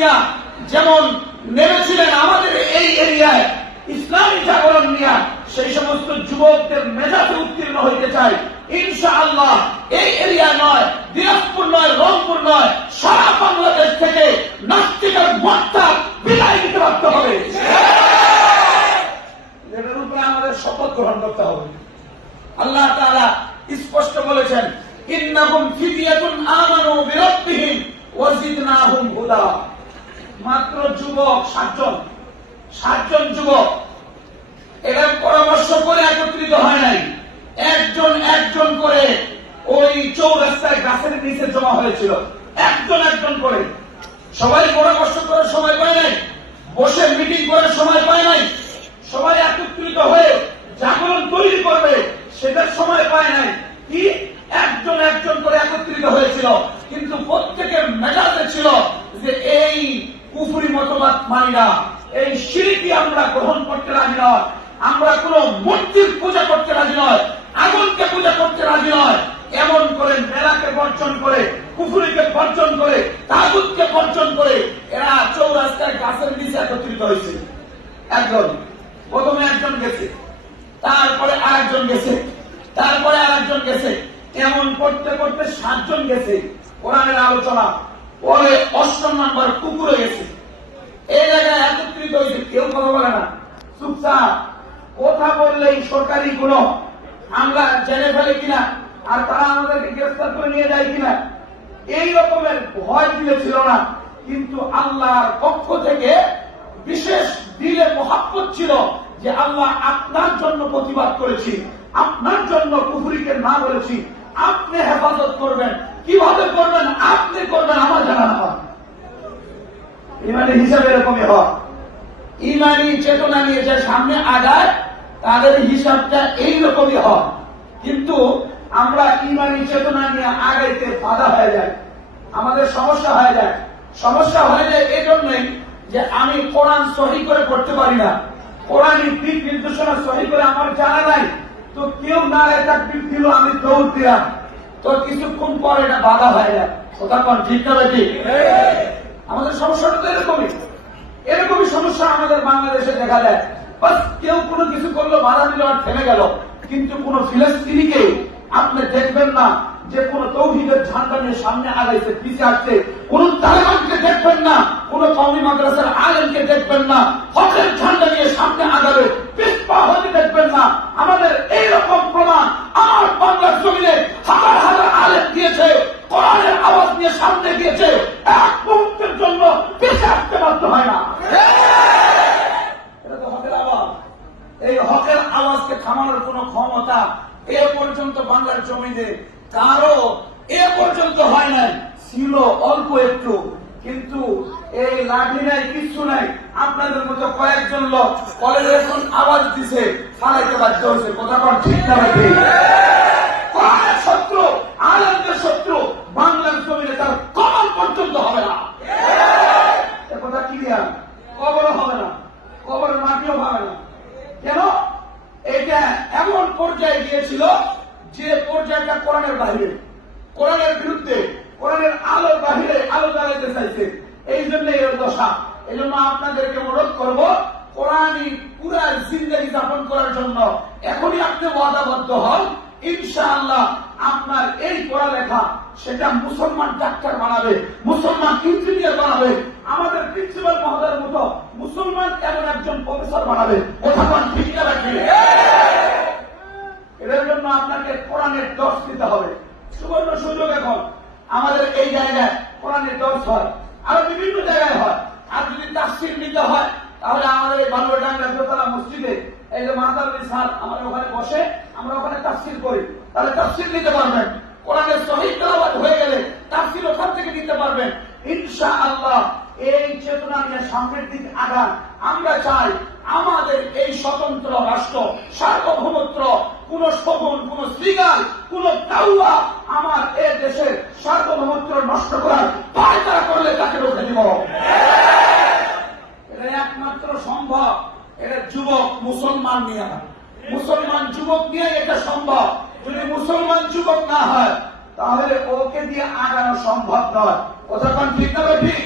মিয়া যেমন নেমেছিলেন আমাদের এই এরিয়ায় ইসলামী জাগরণ নিয়ে, সেই সমস্ত যুবকদের মেজাজে উত্তীর্ণ হইতে চাই। ইনশাআল্লাহ এই এরিয়া নয়, দিনাজপুর নয়, রংপুর নয়, সারা বাংলাদেশ থেকে নাস্তিকের মর্তা বিদায় দিতে পারতে হবে। এটার উপরে আমাদের শপথ গ্রহণ করতে হবে। আল্লাহ তাআলা স্পষ্ট বলেছেন, ইন্নাহুম ফিতয়াতুন আমানু বিরাব্বিহিম ওয়া জিদনাহুম হুদা। মাত্র যুবক 7 জন যুবক, এরা পরামর্শ করে একত্রিত হয় নাই, একজন করে ওই চৌরাস্তায় গাছের নিচে জমা হয়েছিল, একজন করে। সবাই পরামর্শ করার সময় পায় নাই, বসে মিটিং করার সময় পায় নাই, সবাই একত্রিত হয়ে জাগরণ তৈরি করবে সেটার সময় পায় নাই। কি একজন করে একত্রিত হয়েছিল, কিন্তু প্রত্যেকের মেজাজে ছিল যে এই কুফরি মতবাদ মানি না, এই শিরকি আমরা গ্রহণ করতে রাজি নয়, আমরা কোন মূর্তির পূজা করতে রাজি নয়, আগুনকে পূজা করতে রাজি নয়। এমন করে মেলাকে বর্জন করে, কুফরিকে বর্জন করে, তাগুতকে বর্জন করে এরা চৌরাস্তায় গাছের নিচে একত্রিত হয়েছে। প্রথমে একজন গেছে, তারপরে আরেকজন গেছে, তারপরে আরেকজন গেছে, এমন করতে করতে 7 জন গেছে। কোরআনের আলোচনা পরে 8 নম্বর কুকুরে গেছে। এই জায়গায় একত্রিত হয়েছে, কেউ কথা বলে না, চুপচাপ। কথা বললেই সরকারি গুলো আমরা জেনে ফেলে কিনা, আর তারা আমাদেরকে গ্রেফতার করে নিয়ে যায় কিনা, এই রকমের ভয় দিয়েছিল না। কিন্তু আল্লাহর পক্ষ থেকে বিশেষ দিলে মহাব্বত ছিল যে আল্লাহ আপনার জন্য প্রতিবাদ করেছি, আপনার জন্য কুফরিকে না বলেছি, আপনি হেফাজত করবেন। কিভাবে করবেন? আপনি করবেন, আমার জানা না। ইমানি হিসাবে এরকমই হয়। ইমানি চেতনা নিয়ে যে সামনে আগায় তাদের হিসাবটা এইরকমই হয়। কিন্তু আমরা ইমানি চেতনা নিয়ে আগাইতে বাধা হয়ে যায়, আমাদের সমস্যা হয়ে যায়। সমস্যা হয়ে যায় এই জন্যই যে আমি কোরআন সহি করে পড়তে পারি না, কোরআনী দিক নির্দেশনা সহি করে আমার জানা নাই। তো কেউ নারায় তাকবীর দিল, আমি দৌড় দিলাম, তো কিছুক্ষণ পর এটা বাধা হয়ে যায়। কথা কোন ঠিক না ঠিক? আমাদের সমস্যাটা তো এরকমই সমস্যা আমাদের বাংলাদেশে দেখা যায়। বাস কেউ কোনো কিছু করলো, বাধা দিল আর থেমে গেল। কিন্তু কোন ফিলিস্তিনিকে আপনি দেখবেন না যে কোন তৌহিদের ঝান্ডা নিয়ে সামনে আগাইছে, পিছিয়ে আসছে। কোন তালেবানকে দেখবেন না, কোন কওমি মাদ্রাসার আলেমকে দেখবেন না হকের ঝান্ডা নিয়ে সামনে আগাবে, পিছপা হতে দেখবেন না। আমাদের এইরকম প্রমাণ আমার বাংলার জমিনে হাজার হাজার আলেম দিয়েছে, কোরআনের আওয়াজ নিয়ে সামনে গিয়েছে, এক মুহূর্তের জন্য পিছিয়ে আসতে বাধ্য হয় না। এটা তো হকের আওয়াজ। এই হকের আওয়াজকে থামানোর কোন ক্ষমতা এ পর্যন্ত বাংলার জমিনে কারো এ পর্যন্ত হয় নাই। ছিল অল্প একটু, কিন্তু এই লাঠি নাই, কিচ্ছু নাই। আপনাদের মতো কয়েকজন লোক কলেজে এখন আওয়াজ দিছে, ফালাইতে বাধ্য হয়েছে। কথা কন ঠিক না ঠিক? কোরআনের শত্রু, আলেমদের শত্রু বাংলার জমিনে তার কবর পর্যন্ত হবে না। এ কথা ক্লিয়ার? কবরও হবে না, কবরের মাটিও হবে না। কেন? এটা এমন পর্যায়ে গিয়েছিল যে পর্যায়টা কোরআনের বাহিরে, কোরআনের বিরুদ্ধে, কোরআনের আলোর বাহিরে আলো জ্বালাইতে চাইছে। এই জন্য এর দশা। এই জন্য আপনাদেরকে অনুরোধ করবো, কোরআনই পুরা জিন্দেগি যাপন করার জন্য এখনই আপনি ওয়াদাবদ্ধ হন। ইনশাআল্লাহ আপনার এই পড়ালেখা সেটা মুসলমান ডাক্তার বানাবে, মুসলমান ইঞ্জিনিয়ার বানাবে, আমাদের প্রিন্সিপাল মহোদয়ের মতো মুসলমান এমন একজন প্রফেসর বানাবে। কথা ঠিক না রাখবে? এর জন্য আপনাকে কোরআনের দর্শ দিতে হবে। সুবর্ণ সুযোগ এখন আমাদের এই জায়গায় কোরআনের দর্শ হয়, আরো বিভিন্ন জায়গায় হয়। আর যদি তাফসীর নিতে হয় তাহলে আমাদের এই বালুরডাঙ্গা দোতলা মসজিদে এই যে মাহতাবুল স্যার আমাদের ওখানে বসে, আমরা ওখানে তাফসীর করি, তাহলে তাফসীর নিতে পারবেন। কোরআনের সহিহ তেলাওয়াত হয়ে গেলে তাফসীর ওখান থেকে নিতে পারবেন। ইনশাআল্লাহ এই চেতনা নিয়ে সামনের দিকে আগান। আমরা চাই আমাদের এই স্বতন্ত্র রাষ্ট্র, সার্বভৌমত্ব, কোন শগুন, কোন শ্রীগাল, কোন দাউয়া আমার এই দেশের সার্বভৌমত্ব নষ্ট করার পায়তারা করলে তাকে রোখে দিব। এটা একমাত্র সম্ভব এটা যুবক মুসলমান নিয়ে, মুসলমান যুবক নিয়ে এটা সম্ভব। যদি মুসলমান যুবক না হয় তাহলে ওকে দিয়ে আগানো সম্ভব নয়। কথা কোন ঠিক না ঠিক?